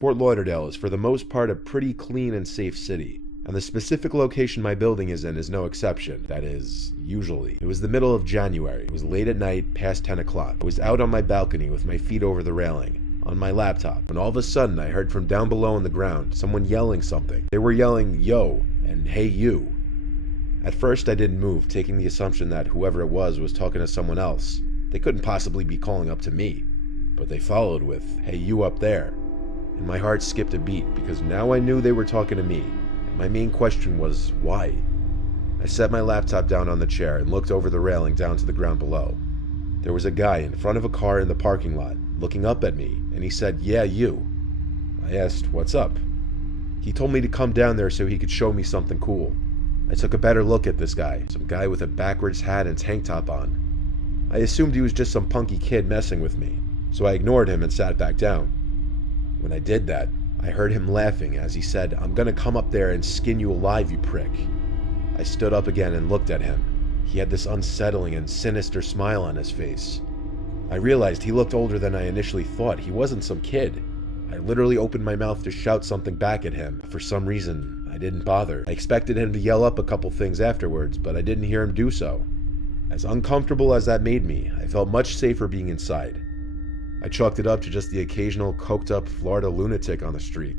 Fort Lauderdale is for the most part a pretty clean and safe city, and the specific location my building is in is no exception. That is, usually. It was the middle of January. It was late at night, past 10 o'clock. I was out on my balcony with my feet over the railing, on my laptop, when all of a sudden I heard from down below on the ground someone yelling something. They were yelling, "Yo," and "Hey you." At first I didn't move, taking the assumption that whoever it was talking to someone else. They couldn't possibly be calling up to me. But they followed with, "Hey you up there." And my heart skipped a beat, because now I knew they were talking to me, and my main question was, why? I set my laptop down on the chair and looked over the railing down to the ground below. There was a guy in front of a car in the parking lot, looking up at me, and he said, "Yeah, you." I asked, "What's up?" He told me to come down there so he could show me something cool. I took a better look at this guy, some guy with a backwards hat and tank top on. I assumed he was just some punky kid messing with me, so I ignored him and sat back down. When I did that, I heard him laughing as he said, "I'm gonna come up there and skin you alive, you prick." I stood up again and looked at him. He had this unsettling and sinister smile on his face. I realized he looked older than I initially thought. He wasn't some kid. I literally opened my mouth to shout something back at him, but for some reason, I didn't bother. I expected him to yell up a couple things afterwards, but I didn't hear him do so. As uncomfortable as that made me, I felt much safer being inside. I chalked it up to just the occasional coked up Florida lunatic on the streets.